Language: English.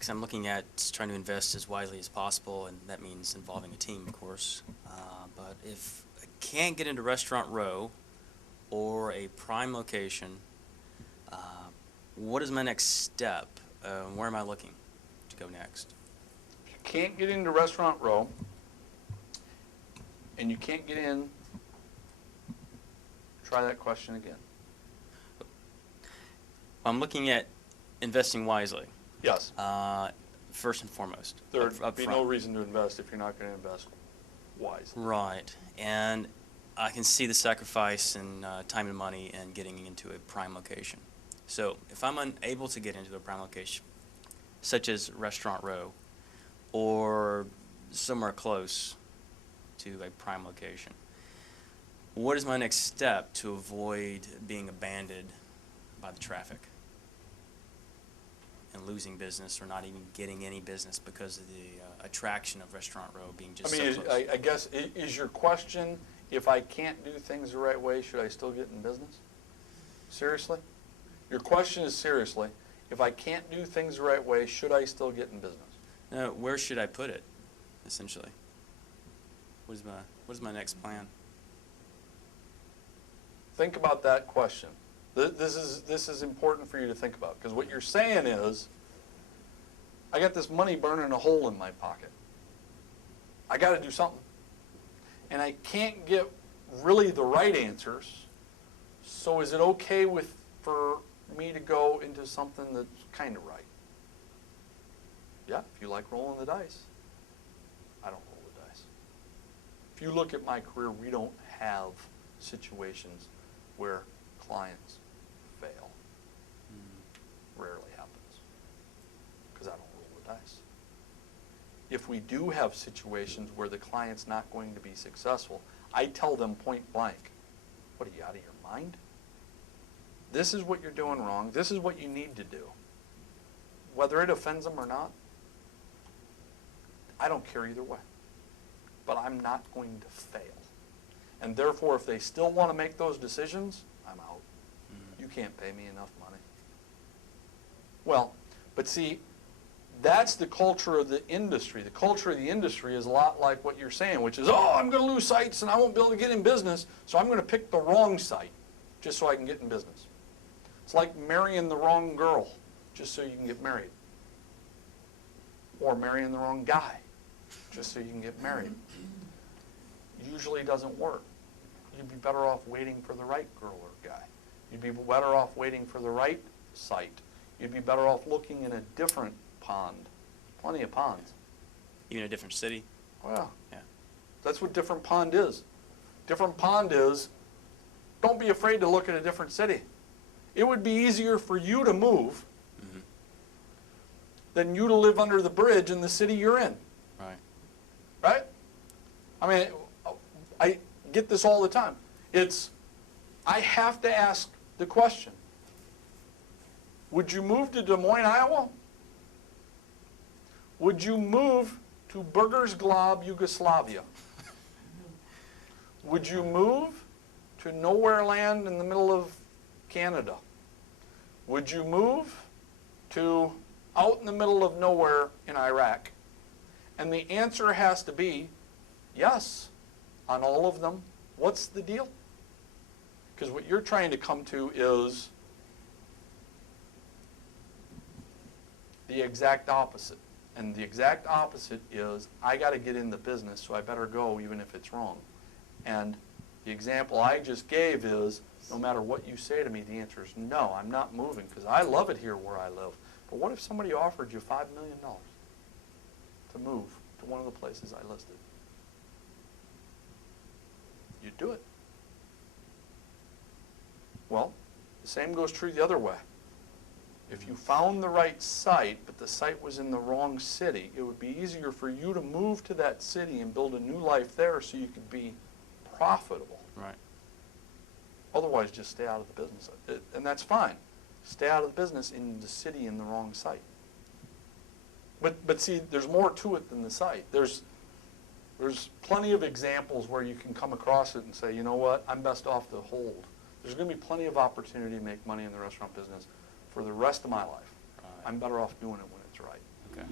because I'm looking at trying to invest as wisely as possible, and that means involving a team, of course. But if I can't get into Restaurant Row or a prime location, uh, what is my next step? Where am I looking to go next? If you can't get into Restaurant Row, and you can't get in, try that question again. I'm looking at investing wisely, Yes. first and foremost. There'd up be front. no reason to invest if you're not going to invest wisely. Right, and I can see the sacrifice in time and money and getting into a prime location. So if I'm unable to get into a prime location, such as Restaurant Row, or somewhere close to a prime location, what is my next step to avoid being abandoned by the traffic and losing business or not even getting any business because of the attraction of Restaurant Row being just so close? I guess, is your question, if I can't do things the right way, should I still get in business? Seriously? Your question is seriously, if I can't do things the right way, should I still get in business? No, where should I put it, essentially? What is my next plan? Think about that question. This is important for you to think about, because what you're saying is, I got this money burning a hole in my pocket. I got to do something. And I can't get really the right answers, so is it okay for me to go into something that's kind of right? Yeah, if you like rolling the dice. I don't roll the dice. If you look at my career, we don't have situations where clients fail. Rarely happens, because I don't roll the dice. If we do have situations where the client's not going to be successful, I tell them point blank, what are you, out of your mind? This is what you're doing wrong. This is what you need to do. Whether it offends them or not, I don't care either way. But I'm not going to fail. And therefore, if they still want to make those decisions, I'm out. You can't pay me enough money. Well, but see, that's the culture of the industry. The culture of the industry is a lot like what you're saying, which is, oh, I'm going to lose sites and I won't be able to get in business, so I'm going to pick the wrong site just so I can get in business. It's like marrying the wrong girl just so you can get married. Or marrying the wrong guy just so you can get married. Usually doesn't work. You'd be better off waiting for the right girl or guy. You'd be better off waiting for the right site. You'd be better off looking in a different pond. Plenty of ponds. Even a different city? Well, Yeah. that's what different pond is. Different pond is, don't be afraid to look at a different city. It would be easier for you to move than you to live under the bridge in the city you're in. Right. Right? I mean, I get this all the time. I have to ask the question, would you move to Des Moines, Iowa? Would you move to Burgers Glob, Yugoslavia? Would you move to Nowhere Land in the middle of Canada? Would you move to out in the middle of nowhere in Iraq? And the answer has to be yes on all of them. What's the deal? Because what you're trying to come to is the exact opposite. And the exact opposite is, I got to get in the business, so I better go even if it's wrong. And the example I just gave is, no matter what you say to me, the answer is no, I'm not moving, because I love it here where I live. But what if somebody offered you $5 million to move to one of the places I listed? You'd do it. Well, the same goes true the other way. If you found the right site, but the site was in the wrong city, it would be easier for you to move to that city and build a new life there so you could be profitable. Right. Otherwise, just stay out of the business. And that's fine. Stay out of the business in the city in the wrong site. But see, there's more to it than the site. There's plenty of examples where you can come across it and say, you know what, I'm best off to hold. There's going to be plenty of opportunity to make money in the restaurant business for the rest of my life. Right. I'm better off doing it when it's right. Okay.